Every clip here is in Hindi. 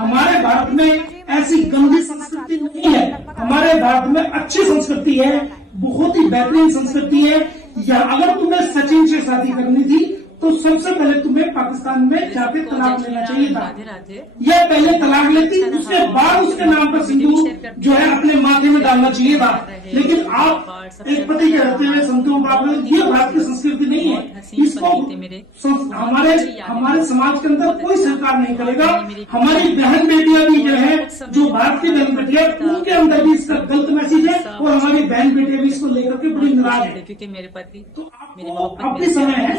हमारे भारत में ऐसी गंदी संस्कृति नहीं है। हमारे भारत में अच्छी संस्कृति है, बहुत ही बेहतरीन संस्कृति है। या अगर तुम्हें सचिन से शादी करनी थी तो सबसे पहले तुम्हें पाकिस्तान में जाके तलाक लेना चाहिए था। या पहले तलाक लेती, उसके बाद उसके नाम पर सिंदूर जो है अपने माथे में डालना चाहिए था। लेकिन आप एक पति के रहते हुए संतों का, ये भारत की संस्कृति नहीं है। इसको हमारे समाज के अंदर कोई स्वीकार नहीं करेगा। हमारी बहन बेटियां भी जो है, जो भारत की बहन बेटियां, उनके अंदर भी इसका गलत मैसेज है और हमारी बहन बेटियां भी इसको लेकर के बड़ी नाराज है। क्योंकि मेरे पति तो आपको अपनी समय है,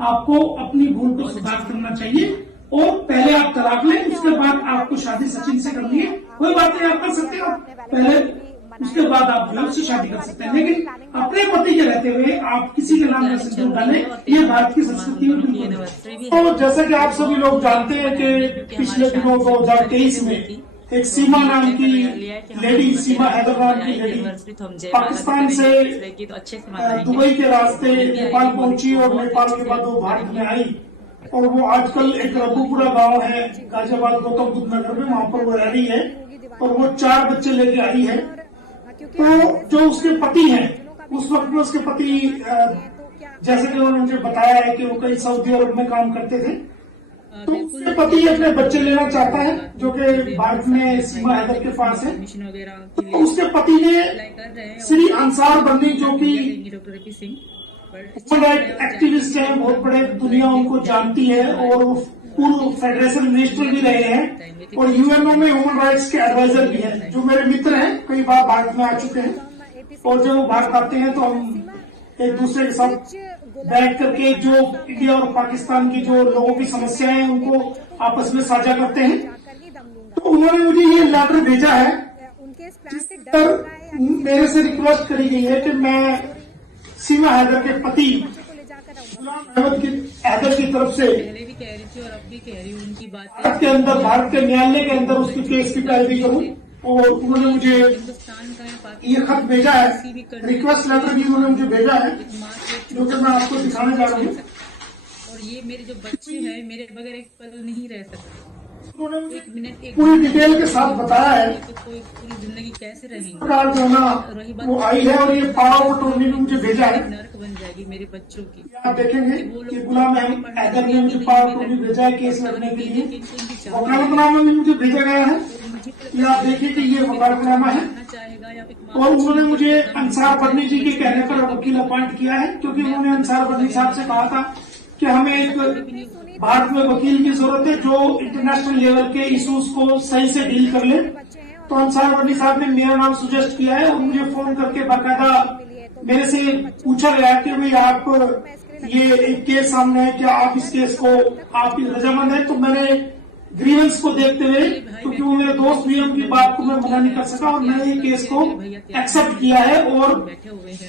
आपको अपनी भूल को सुधार करना चाहिए और पहले आप तलाक लें, उसके बाद आपको शादी सचिन से करनी है, कोई बात नहीं, आप कर सकते हो पहले, उसके बाद आप जो उससे शादी कर सकते हैं। लेकिन अपने पति के रहते हुए आप किसी के नाम पर सिंदूर डालें, ये भारत की संस्कृति है। तो जैसा कि आप सभी लोग जानते हैं कि पिछले दिनों 2023 में एक सीमा नाम की लेडी, सीमा हैदर नाम की लेडी पाकिस्तान से दुबई के रास्ते नेपाल पहुंची और नेपाल के बाद वो भारत में आई और वो आजकल एक रघुपुरा गांव है गाजियाबाद गौतम बुद्ध नगर में, वहां पर वो रह रही है और वो 4 बच्चे लेके आई है। तो जो उसके पति हैं, उस वक्त में उसके पति जैसे कि उन्होंने मुझे बताया है कि वो कहीं सऊदी अरब में काम करते थे, तो उसके पति अपने बच्चे लेना चाहता है जो कि भारत में सीमा हैदर के पास है। तो उसके पति ने श्री अंसार बंदी, जो कि ह्यूमन राइट एक्टिविस्ट है, बहुत बड़े, दुनिया उनको जानती है और पूर्व फेडरेशन मिनिस्टर भी रहे हैं और यूएनओ में ह्यूमन राइट्स के एडवाइजर भी हैं, जो मेरे मित्र हैं, कई बार भारत में आ चुके हैं। और जब भारत आते हैं तो हम एक दूसरे के साथ बैठ करके जो इंडिया और पाकिस्तान की जो लोगों की समस्याएं हैं उनको आपस में साझा करते हैं। तो उन्होंने मुझे ये लेटर भेजा है जिस पर मेरे से रिक्वेस्ट करी गई है कि मैं सीमा हैदर के पति गुलाम अहमद हैदर की तरफ से पहले भी कह रही थी और अब भी कह रही हूँ उनकी बात के अंदर, भारत के न्यायालय के अंदर उसके केस की पैरवी करूं। और उन्होंने मुझे ये खत भेजा है, रिक्वेस्ट लेटर भी उन्होंने मुझे भेजा है, जो कि मैं आपको दिखाने जा रहा हूँ। और ये मेरे जो बच्चे हैं, मेरे बगैर एक पल नहीं रह सकते। उन्होंने पूरी डिटेल के साथ बताया है तो कोई पूरी जिंदगी कैसे रहेंगे। सरकार जो ना वो आई है और ये पावर ऑफ अटॉर्नी भी मुझे भेजा है, नर्क बन जाएगी मेरे बच्चों की। आप देखेंगे कि गुलाम अहमद हैदर ने मुझे पावर ऑफ अटॉर्नी भेजा है केस लड़ने के लिए। वकालतनामा भी मुझे भेजा गया है, ये आप देखिए कि ये वकालतनामा है। और उन्होंने मुझे अंसार बंदी जी के कहने पर वकील अपॉइंट किया है, क्योंकि उन्होंने अंसार बंदी साहब से कहा था कि हमें एक भारत में वकील की जरूरत है जो इंटरनेशनल लेवल के इश्यूज को सही से डील कर ले। तो अंसार बंदी साहब ने मेरा नाम सजेस्ट किया है और मुझे फोन करके बाकायदा मेरे से पूछा गया कि भाई आप ये एक केस सामने है, क्या आप इस केस को आप रजामंद है। तो मैंने ग्रीवेंस को देखते हुए, क्योंकि वो मेरे दोस्त भी, उनकी बात को मैं मना नहीं कर सका और मैंने ये केस को एक्सेप्ट किया है और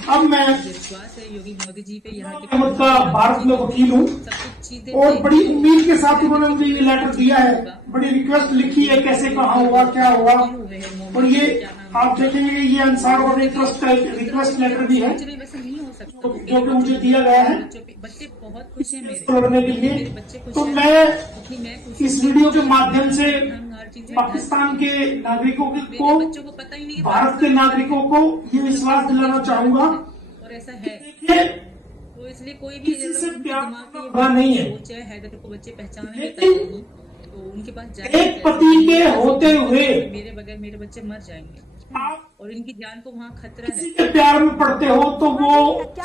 अब मैं का भारत में वकील हूँ। और बड़ी उम्मीद के साथ उन्होंने मुझे ये लेटर दिया है, बड़ी रिक्वेस्ट लिखी है, कैसे कहाँ हुआ, क्या हुआ। और ये आप देखेंगे ये अंसार और रिक्वेस्ट का रिक्वेस्ट लेटर भी है जो कि मुझे दिया गया है बच्चे बहुत खुश हैं मेरे लड़ने के लिए। तो मैं इस वीडियो के माध्यम से पाकिस्तान के नागरिकों को, भारत के नागरिकों को ये विश्वास दिलाना चाहूंगा और ऐसा है। तो इसलिए कोई भी से प्यार नहीं है, चाहे हैदर को बच्चे पहचान लेते हैं तो उनके पास एक पति के होते हुए मेरे बगैर मेरे बच्चे मर जाएंगे और इनकी जान को वहाँ खतरा है। किसी के प्यार में पड़ते हो तो वो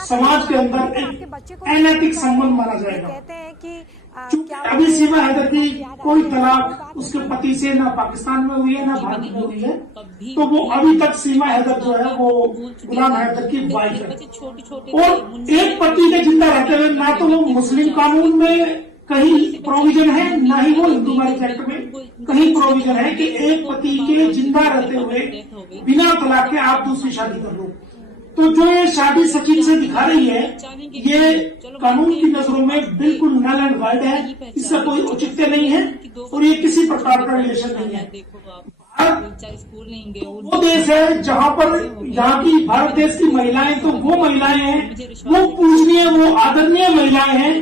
समाज के अंदर एक अनैतिक संबंध माना जाएगा। चूंकि अभी सीमा हैदर की कोई तलाक उसके पति से ना पाकिस्तान में हुई है ना भारत में हुई है, तो वो अभी तक सीमा हैदर जो है वो गुलाम हैदर की वाइफ है। और एक पति के जिंदा रहते हुए ना तो वो मुस्लिम कानून में कहीं प्रोविजन है, ना ही वो हिंदू मैरिज एक्ट में कहीं प्रोविजन है कि एक पति के जिंदा रहते हुए बिना तलाक के आप दूसरी शादी कर लो। तो जो ये शादी सचिन से दिखा रही है, ये कानून की नजरों में बिल्कुल नल एंड वाइड है, इसका कोई औचित्य नहीं है और ये किसी प्रकार का रिलेशन नहीं है। वो देश है जहाँ पर यहाँ की भारत देश की महिलाएं, तो वो महिलाएं हैं, वो पूजनीय, वो आदरणीय महिलाएं हैं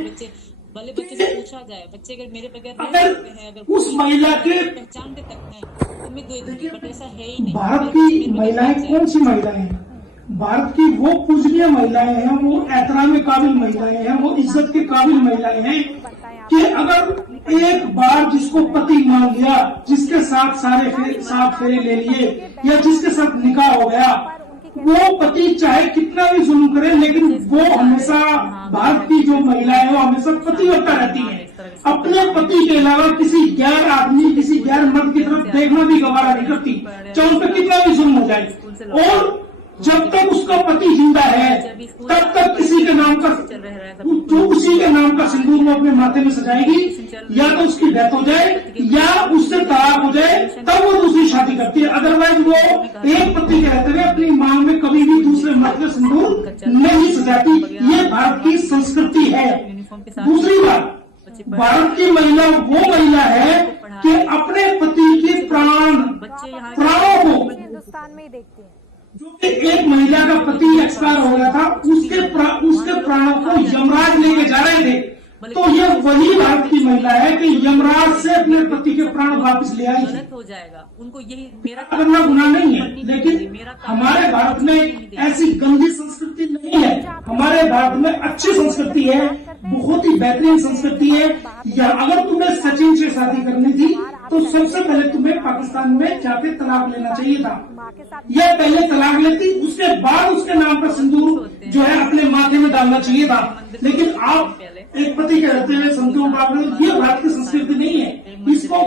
भले बच्चे से पूछा जाए, बच्चे अगर मेरे बगैर रह अगर सकते हैं, अगर उस महिला के पहचानते तक हैं तो मैं दे दूंगी, बट ऐसा है ही नहीं। भारत की महिलाएं कौन सी महिलाएं हैं? भारत की वो पूजनीय महिलाएं हैं, वो एहतराम के काबिल महिलाएं हैं, वो इज्जत के काबिल महिलाएं हैं कि अगर एक बार जिसको पति मान लिया, जिसके साथ सात फेरे ले लिए या जिसके साथ निकाह हो गया, वो पति चाहे कितना भी जुल्म करे, लेकिन वो हमेशा, भारत की जो महिला है वो हमेशा पतिव्रता रहती है। अपने पति के अलावा किसी गैर आदमी, किसी गैर मर्द की तरफ देखना भी गवारा नहीं करती, चाहे उन पर कितना भी जुल्म हो जाए। और जब तक उसका पति जिंदा है तब तक किसी के नाम का, जो उसी के नाम का सिंदूर वो अपने माथे में सजाएगी, या तो उसकी डेथ हो जाए या उससे तलाक हो जाए, तब वो दूसरी शादी करती है। अदरवाइज वो एक पति के रहते हुए अपनी मांग में कभी भी दूसरे मर्द का सिंदूर नहीं सजाती। ये भारत की संस्कृति है। दूसरी बात, भारत की महिला वो महिला है कि अपने पति के प्राणों को, हिंदुस्तान में ही देखती है, जो कि एक महिला का पति एक्सपायर हो गया था, उसके प्राणों को यमराज लेके जा रहे थे, तो ये वही भारत की महिला है कि यमराज से अपने पति के प्राण वापस ले आई। गलत हो जाएगा, उनको यही मेरा करना गुनाह नहीं है, लेकिन हमारे भारत में ऐसी गंदी संस्कृति नहीं है। हमारे भारत में अच्छी संस्कृति है, बहुत ही बेहतरीन संस्कृति है। या अगर तुम्हें सचिन से शादी करनी थी तो सबसे पहले तुम्हें पाकिस्तान में जाके तलाक लेना चाहिए था, या पहले तलाक लेती, उसके बाद उसके नाम पर सिंदूर जो है अपने माथे में डालना चाहिए था। लेकिन आप एक पति के रहते हुए सिंदूर डाल रहे, ये भारत की संस्कृति नहीं है। इसको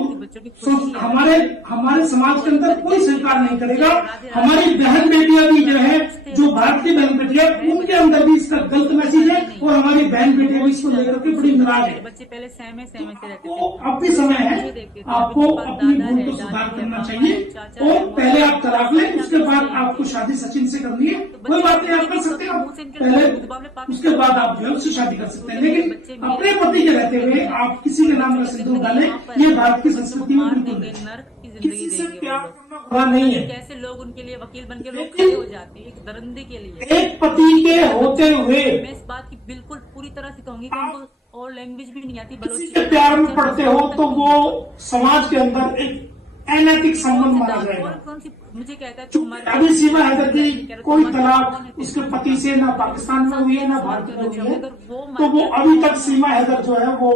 हमारे समाज के अंदर कोई स्वीकार नहीं करेगा। हमारी बहन बेटियां भी जो है, जो भारत की बहन बेटियां, उनके अंदर भी इसका गलत मैसेज है, और हमारी बहन बेटियां भी इसको लेकर के बड़ी नाराज है। बच्चे पहले सहमे से रहते तो अब भी समय है, आपको अपनी भूल को सुधार करना चाहिए, और पहले आप तलाक लें, उसके बाद आपको शादी सचिन से करनी है, कोई बात नहीं, आप कर सकते हो। पहले उसके बाद आप जो है उससे शादी कर सकते हैं, लेकिन अपने पति के रहते हुए आप किसी के नाम का सिंदूर डालें, ये भारत की संस्कृति में बिल्कुल नहीं। किसी से प्यार करना बुरा नहीं है। कैसे लोग उनके लिए वकील बन के लोग खड़े हो जाते हैं एक दरिंदे के लिए। एक पति के होते हुए मैं इस बात की बिल्कुल पूरी तरह से कहूंगी कि उनको और लैंग्वेज भी नहीं आती, किसी के प्यार में पड़ते हो तो वो समाज के अंदर एक अनैतिक संबंध माना जाएगा। कौन सी मुझे कहता है चूंकि अभी सीमा हैदर की कोई तलाक उसके पति से ना पाकिस्तान में हुई है ना भारत में हुई है, तो वो अभी तक सीमा हैदर जो है वो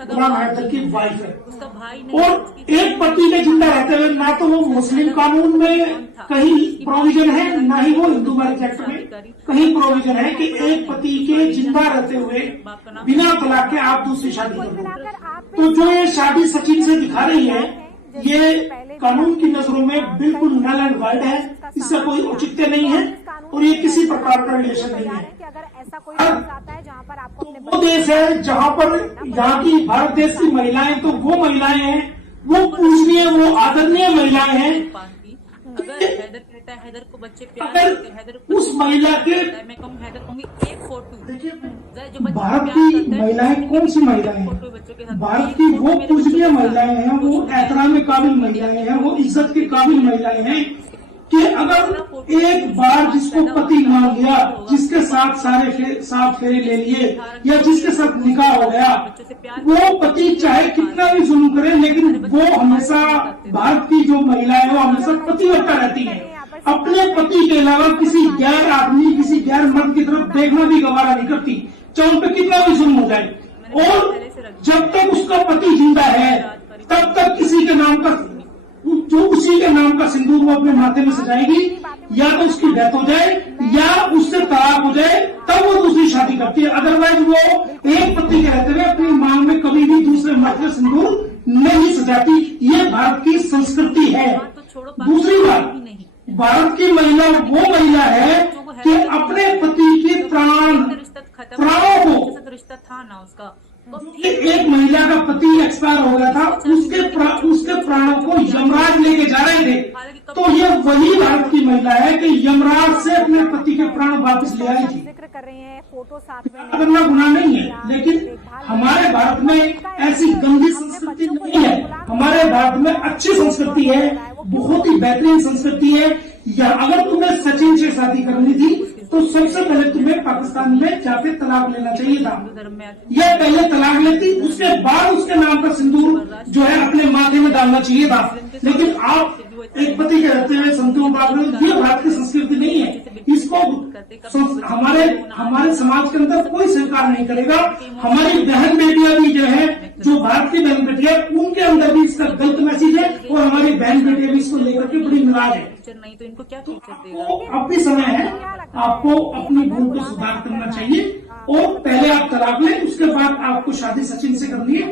गुलाम हैदर की वाइफ है। उसका भाई और एक पति के जिंदा रहते हुए ना तो वो मुस्लिम कानून में कहीं प्रोविजन है, ना ही वो हिंदू मैरिज एक्ट में कहीं प्रोविजन है कि एक पति के जिंदा रहते हुए बिना तलाक के आप दूसरी शादी करो। तो जो ये शादी सचिन से दिखा रही है, ये कानून की नजरों में बिल्कुल नल एंड वाइड है, इसका कोई औचित्य नहीं है, और ये किसी प्रकार का रिलेशन नहीं है। तो वो देश है जहाँ पर यहाँ की भारत देश की महिलाएं, तो वो महिलाएं हैं, वो पूजनीय, वो आदरणीय महिलाएं हैं। अगर हैदर कहता है हैदर को बच्चे प्यार अगर करते हैं, हैदर को उस महिला के, मैं कहूँ हैदर कहूँगी एक फोटो, भारत की महिलाएं कौन सी महिलाएं हैं? भारत की वो पूजनीय महिलाएं हैं, वो एहतराम के काबिल महिलाएं हैं, वो इज्जत के काबिल महिलाएं हैं कि अगर एक बार जिसको पति मान लिया, जिसके साथ सात फेरे ले लिए या जिसके साथ निकाह हो गया, वो पति चाहे कितना भी जुल्म करे, लेकिन वो हमेशा, भारत की जो महिला है वो हमेशा पतिव्रता रहती है। अपने पति के अलावा किसी गैर आदमी, किसी गैर मर्द की तरफ देखना भी गवारा नहीं करती, चाहे उन पर कितना भी जुल्म हो जाए। और जब तक उसका पति जिंदा है तब तक किसी के नाम का, जो उसी के नाम का सिंदूर वो अपने माथे में सजाएगी, या तो उसकी डेथ हो जाए या उससे तलाक हो जाए, तब वो दूसरी शादी करती है। अदरवाइज वो एक पति के रहते हुए अपनी मांग में कभी भी दूसरे मर्द का सिंदूर नहीं सजाती। ये भारत की संस्कृति है। दूसरी बात, भारत की महिला वो महिला है कि अपने पति के प्राणों को, रिश्ता था ना उसका, एक महिला का पति एक्सपायर हो गया था, उसके प्राणों को यमराज लेके जा रहे थे, तो ये वही भारत की महिला है कि यमराज से अपने पति के प्राण वापस ले आई थी। करना गुनाह नहीं है, लेकिन हमारे भारत में ऐसी गंदी संस्कृति नहीं है। हमारे भारत में अच्छी संस्कृति है, बहुत ही बेहतरीन संस्कृति है। या अगर तुम्हें सचिन से शादी करनी थी तो सबसे पहले तुम्हें पाकिस्तान में जाके तलाक लेना चाहिए था। हिंदू धर्म में आती यह पहले तलाक लेती, उसके बाद उसके नाम का सिंदूर जो है अपने माथे में डालना चाहिए था। लेकिन आप एक पति के रहते हुए संतों बात करें, ये भारत की संस्कृति नहीं है। इसको हमारे समाज के अंदर कोई स्वीकार नहीं करेगा। हमारी बहन बेटियां भी जो है, जो भारत की बहन बेटियां, उनके अंदर भी इसका गलत मैसेज है और हमारी बहन बेटियां भी इसको लेकर के बड़ी नाराज है। फ्यूचर नहीं तो इनको क्या फ्यूचर देगा? आपको अब भी समय है, आपको अपनी भूल को सुधार करना चाहिए और पहले आप तलाक लें, उसके बाद आपको शादी सचिन से करनी है।